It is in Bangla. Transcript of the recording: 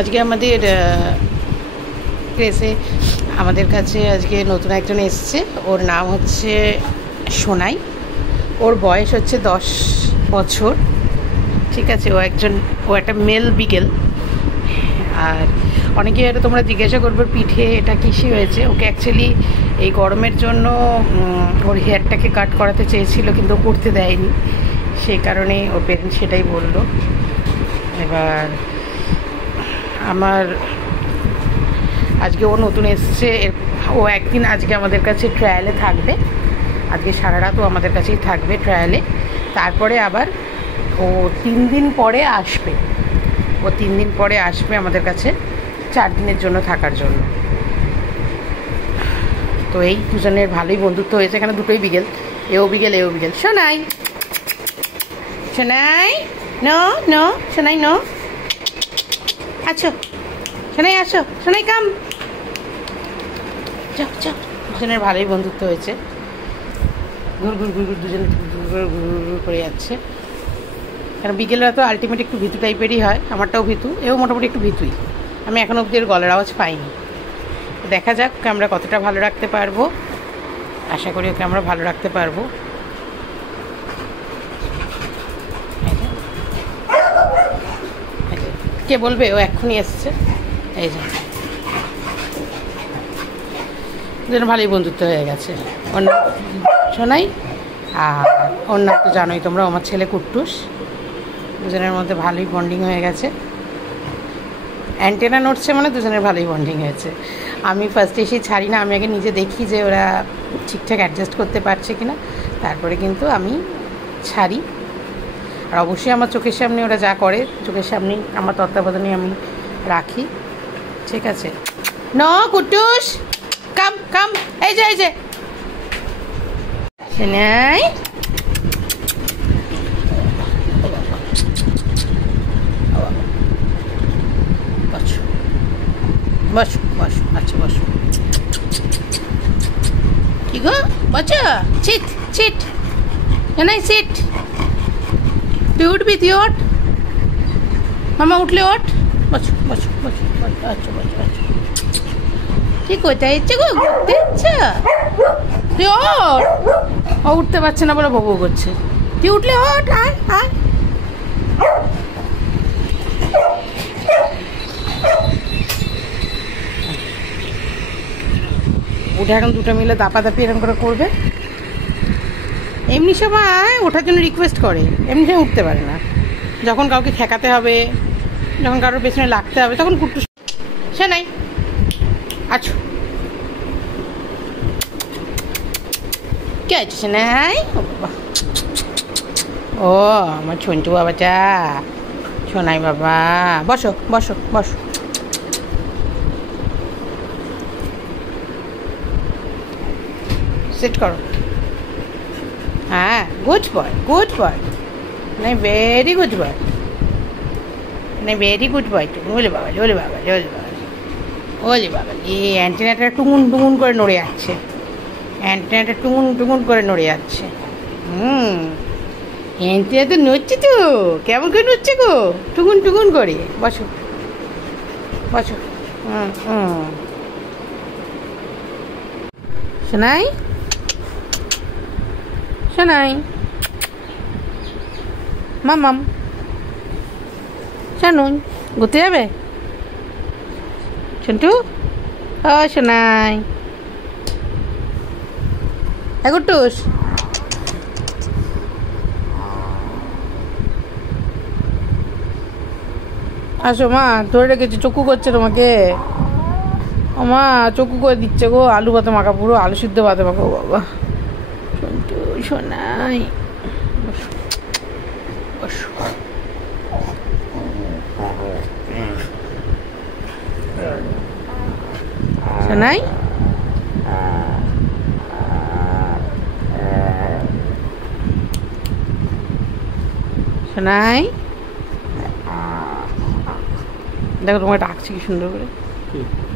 আজকে আমাদের প্রেসে আমাদের কাছে আজকে নতুন একজন এসছে। ওর নাম হচ্ছে সোনাই। ওর বয়স হচ্ছে 10 বছর। ঠিক আছে, ও একটা মেল বিগেল। আর অনেকে হয়তো তোমরা জিজ্ঞাসা করবে পিঠে এটা কিসে হয়েছে। ওকে অ্যাকচুয়ালি এই গরমের জন্য ওর হেয়ারটাকে কাট করাতে চেয়েছিল, কিন্তু করতে দেয়নি। সেই কারণে ওর পেরেন্টস সেটাই বলল। এবার আমার আজকে ও নতুন এসছে, ও একদিন আজকে আমাদের কাছে ট্রায়ালে থাকবে। আজকে সারা রাতও আমাদের কাছেই থাকবে ট্রায়ালে। তারপরে আবার ও 3 দিন পরে আসবে। ও 3 দিন পরে আসবে আমাদের কাছে 4 দিনের জন্য থাকার জন্য। তো এই দুজনের ভালোই বন্ধুত্ব হয়েছে। এখানে দুটোই বিকেল, এও বিকেল এও বিকেল। Sonai Sonai no no Sonai no, আছো সোনাই, আসো সোনাই, কাম। যাও যাও। দুজনের ভালোই বন্ধুত্ব হয়েছে। ঘুর ঘুর ঘুর ঘুর দুজন ঘুর ঘুর করে যাচ্ছে। কারণ বিকেলরা তো আলটিমেট একটু ভীতু টাইপেরই হয়। আমারটাও ভীতু, এও মোটামুটি একটু ভীতুই। আমি এখনও অব্দি এর গলার আওয়াজ পাইনি। দেখা যাক ওকে আমরা কতটা ভালো রাখতে পারবো। আশা করি ওকে আমরা ভালো রাখতে পারবো। কে বলবে ও এক্ষুনি এসছে। এই যে দুজন ভালোই বন্ধুত্ব হয়ে গেছে। ওর নাম সোনাই, আর ওর নাম তো জানোই তোমরা, আমার ছেলে কুট্টুস। দুজনের মধ্যে ভালোই বন্ডিং হয়ে গেছে। অ্যান্টেনা নড়ছে মানে দুজনের ভালোই বন্ডিং হয়েছে। আমি ফার্স্টে এসেই ছাড়ি না, আমি আগে নিজে দেখি যে ওরা ঠিকঠাক অ্যাডজাস্ট করতে পারছে কিনা, তারপরে কিন্তু আমি ছাড়ি। আর অবশ্যই আমার চোখের সামনে ওরা যা করে, চোখের সামনেই আমার তত্ত্বাবধানে আমি রাখি। ঠিক আছে, ন কুট্টুস কাম কাম। এই যে এই যে সোনাই, বসো বসো বসো, আচ্ছা বসো। কি গো বসো, সিট সিট সোনাই সিট। তুই উঠবি, তুই ওঠ, মামা উঠলে ওঠ। বসো বসো বসো বসো, আচ্ছা বসো বসো। কি কোথায় ইচ্ছে গো, ঘুরতে ইচ্ছা? তুই ওঠ। ও উঠতে পারছে না বলে বউ করছে। তুই উঠলে ওঠ, আয় আয়। উঠে এখন দুটো মিলে দাপাদাপি এরকম করে করবে। এমনি সময় ওঠার জন্য রিকোয়েস্ট করে, এমনি সময় উঠতে পারে না। যখন কাউকে ঠেকাতে হবে, যখন কারোর পেছনে লাগতে হবে, তখন কুট্টু সে নাই। আছো কে আছে সে নাই? ও আমার ছন্টু বাবাটা, সোনাই বাবা। বসো বসো বসো। সিট করো। হ্যাঁ, গুড বয় গুড বয়, নাই ভেরি গুড বয়, নাই ভেরি গুড বয়। ওলে বাবা ওলে বাবা ওলে বাবা ওলে বাবা। এই অ্যান্টেনাটা টুমুন টুমুন করে নড়ে যাচ্ছে, অ্যান্টেনাটা টুমুন টুমুন করে নড়ে যাচ্ছে। অ্যান্টেনা তো নড়ছে তো, কেমন করে নড়ছে গো, টুকুন টুকুন করে। বসো বসো। শোনাই শোনাই, মাম শানুন ঘুরতে যাবে সন্টু? ও শোনাই, গুট্টুস আসো মা, ধরে রেখেছি। চক্ষু করছে তোমাকে ও মা, চক্ষু করে দিচ্ছে গো। আলু ভাতে মাখা, পুরো আলু সিদ্ধ ভাতে মাখা। বাবা সন্টু শোনাই, শোনাই শোনাই। দেখো তোমাকে ডাকছি কি সুন্দর করে।